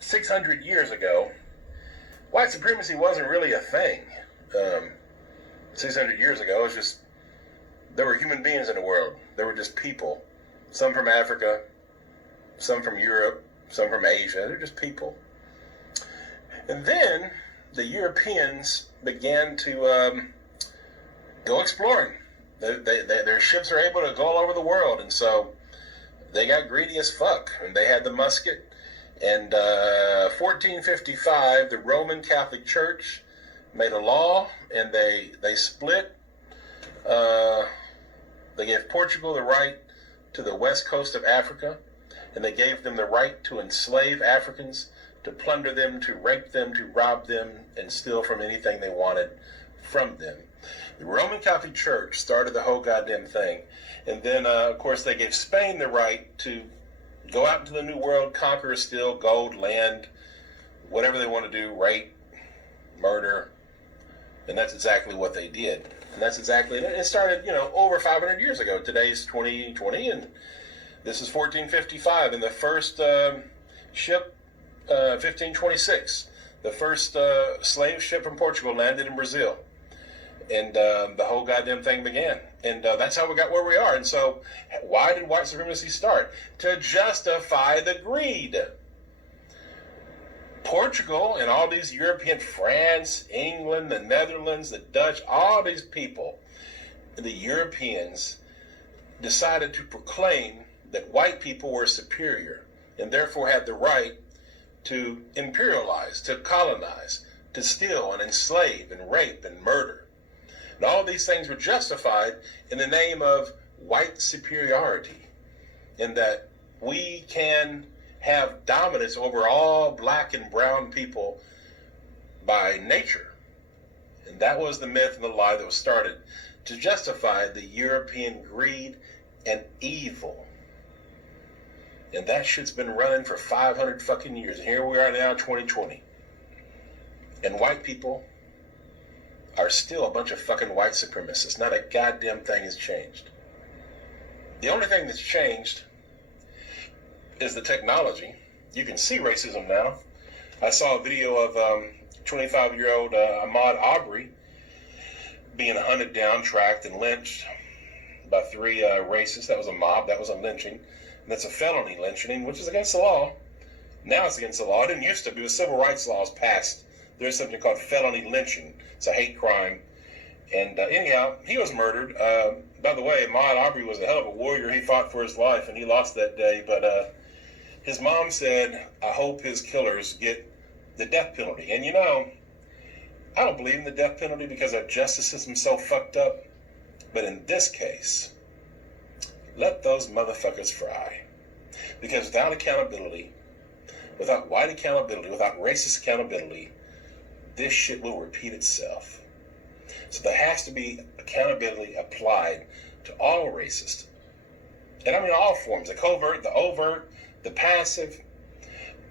600 years ago, white supremacy wasn't really a thing. 600 years ago, it was just, there were human beings in the world. There were just people. Some from Africa, some from Europe, some from Asia. They're just people. And then the Europeans began to go exploring. Their ships are able to go all over the world, and so they got greedy as fuck. And they had the musket. And 1455, the Roman Catholic Church made a law, and they split. They gave Portugal the right to the west coast of Africa, and they gave them the right to enslave Africans, to plunder them, to rape them, to rob them, and steal from anything they wanted from them. The Roman Catholic Church started the whole goddamn thing. And then, of course, they gave Spain the right to go out into the New World, conquer, steal gold, land, whatever they want to do, rape, murder. And that's exactly what they did. And that's exactly, it started, over 500 years ago. Today's 2020, and this is 1455. And the first ship, 1526, the first slave ship from Portugal landed in Brazil. And the whole goddamn thing began. And that's how we got where we are. And so, why did white supremacy start? To justify the greed. Portugal and all these European, France, England, the Netherlands, the Dutch, all these people, the Europeans, decided to proclaim that white people were superior and therefore had the right to imperialize, to colonize, to steal and enslave and rape and murder. And all these things were justified in the name of white superiority, in that we can have dominance over all black and brown people by nature. And that was the myth and the lie that was started to justify the European greed and evil. And that shit's been running for 500 fucking years. And here we are now, 2020. And white people are still a bunch of fucking white supremacists. Not a goddamn thing has changed. The only thing that's changed is the technology. You can see racism now. I saw a video of 25-year-old Ahmaud Arbery being hunted down, tracked, and lynched by 3 racists. That was a mob. That was a lynching. And that's a felony lynching, which is against the law. Now it's against the law. It didn't used to be. It was civil rights laws passed. There's something called felony lynching. It's a hate crime. And anyhow, he was murdered. By the way, Ahmaud Arbery was a hell of a warrior. He fought for his life, and he lost that day. But his mom said, I hope his killers get the death penalty. And I don't believe in the death penalty because our justice system's so fucked up. But in this case, let those motherfuckers fry. Because without accountability, without white accountability, without racist accountability, this shit will repeat itself. So there has to be accountability applied to all racists. And I mean all forms, the covert, the overt, the passive.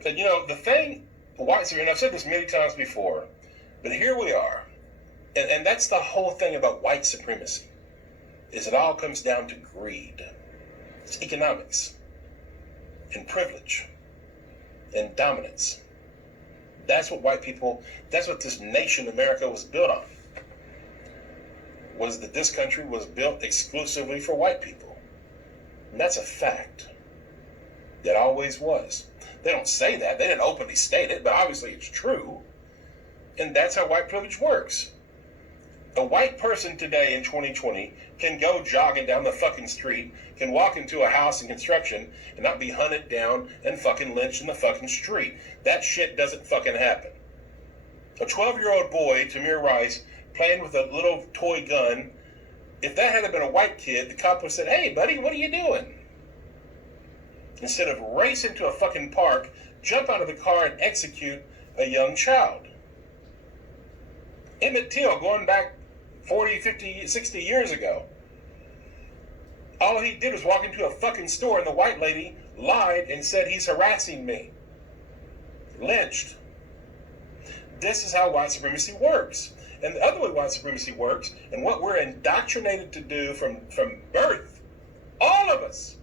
But the thing, white supremacy, and I've said this many times before, but here we are. And that's the whole thing about white supremacy, is it all comes down to greed. It's economics and privilege and dominance. That's what that's what this nation, America, was built on. Was that this country was built exclusively for white people. And that's a fact. That always was. They don't say that. They didn't openly state it, but obviously it's true. And that's how white privilege works. A white person today in 2020 can go jogging down the fucking street, can walk into a house in construction and not be hunted down and fucking lynched in the fucking street. That shit doesn't fucking happen. A 12-year-old boy, Tamir Rice, playing with a little toy gun, if that had been a white kid, the cop would have said, hey, buddy, what are you doing? Instead of racing to a fucking park, jump out of the car and execute a young child. Emmett Till, going back 40, 50, 60 years ago, all he did was walk into a fucking store and the white lady lied and said he's harassing me. Lynched. This is how white supremacy works. And the other way white supremacy works, and what we're indoctrinated to do from birth, all of us,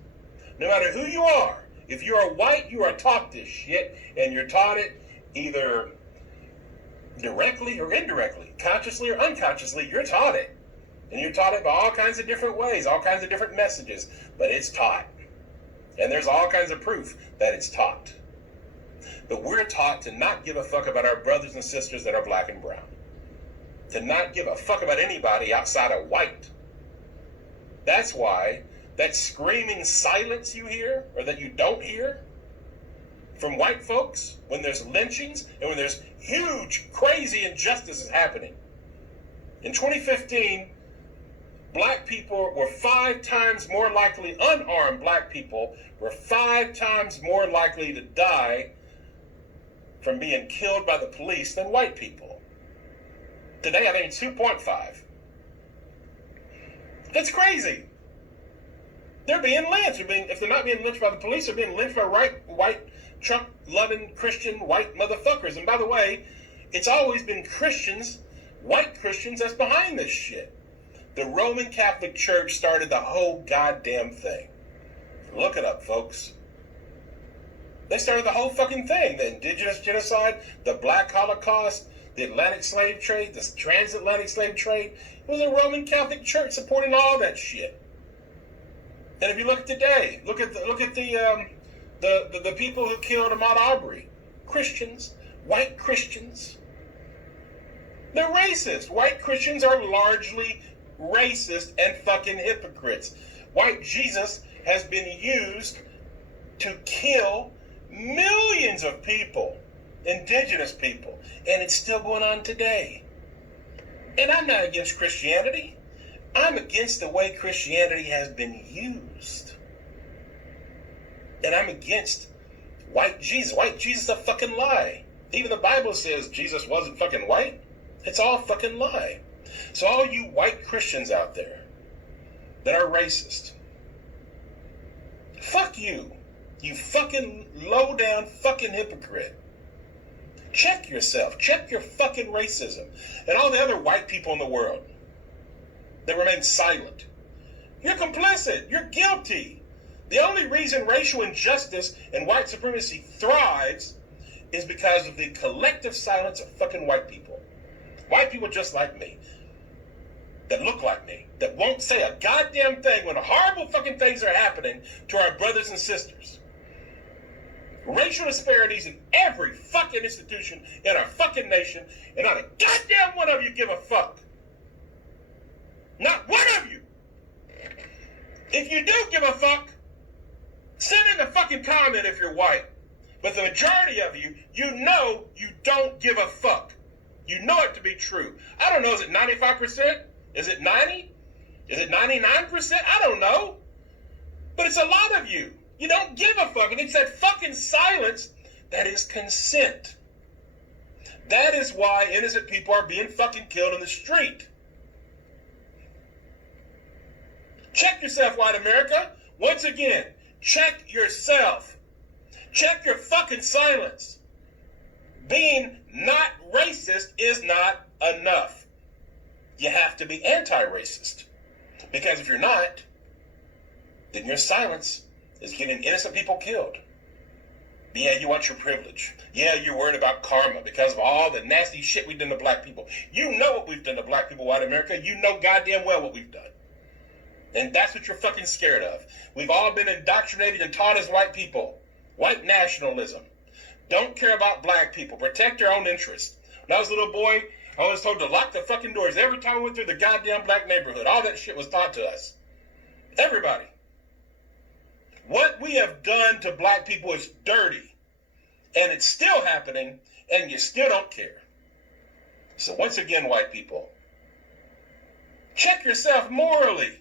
no matter who you are, If you are white, you are taught this shit, and you're taught it either directly or indirectly, consciously or unconsciously. You're taught it. And you're taught it by all kinds of different ways, all kinds of different messages, but it's taught. And there's all kinds of proof that it's taught. But we're taught to not give a fuck about our brothers and sisters that are black and brown. To not give a fuck about anybody outside of white. That's why that screaming silence you hear, or that you don't hear, from white folks, when there's lynchings and when there's huge, crazy injustices happening. In 2015, black people were 5 times more likely, unarmed black people were 5 times more likely to die from being killed by the police than white people. Today, I think it's 2.5. That's crazy. They're being lynched. If they're not being lynched by the police, they're being lynched by white, Trump-loving Christian white motherfuckers. And by the way, it's always been Christians, white Christians, that's behind this shit. The Roman Catholic Church started the whole goddamn thing. Look it up, folks. They started the whole fucking thing. The indigenous genocide, the black Holocaust, the Atlantic slave trade, the transatlantic slave trade. It was the Roman Catholic Church supporting all that shit. And if you look at today, look at the people who killed Ahmaud Arbery. Christians, white Christians. They're racist. White Christians are largely racist and fucking hypocrites. White Jesus has been used to kill millions of people, indigenous people, and it's still going on today. And I'm not against Christianity. I'm against the way Christianity has been used. And I'm against white Jesus. White Jesus is a fucking lie. Even the Bible says Jesus wasn't fucking white. It's all a fucking lie. So all you white Christians out there that are racist, fuck you. You fucking low-down fucking hypocrite. Check yourself. Check your fucking racism. And all the other white people in the world that remain silent. You're complicit. You're guilty. The only reason racial injustice and white supremacy thrives is because of the collective silence of fucking white people. White people just like me. That look like me. That won't say a goddamn thing when horrible fucking things are happening to our brothers and sisters. Racial disparities in every fucking institution in our fucking nation, and not a goddamn one of you give a fuck. Not one of you. If you do give a fuck, send in a fucking comment if you're white. But the majority of you, you know you don't give a fuck. You know it to be true. I don't know, is it 95%? Is it 90? Is it 99%? I don't know. But it's a lot of you. You don't give a fuck. And it's that fucking silence that is consent. That is why innocent people are being fucking killed in the street. Check yourself, white America. Once again, check yourself. Check your fucking silence. Being not racist is not enough. You have to be anti-racist. Because if you're not, then your silence is getting innocent people killed. Yeah, you want your privilege. Yeah, you're worried about karma because of all the nasty shit we've done to black people. You know what we've done to black people, white America. You know goddamn well what we've done. And that's what you're fucking scared of. We've all been indoctrinated and taught as white people. White nationalism. Don't care about black people. Protect your own interests. When I was a little boy, I was told to lock the fucking doors every time we went through the goddamn black neighborhood. All that shit was taught to us. Everybody. What we have done to black people is dirty. And it's still happening, and you still don't care. So once again, white people, check yourself morally.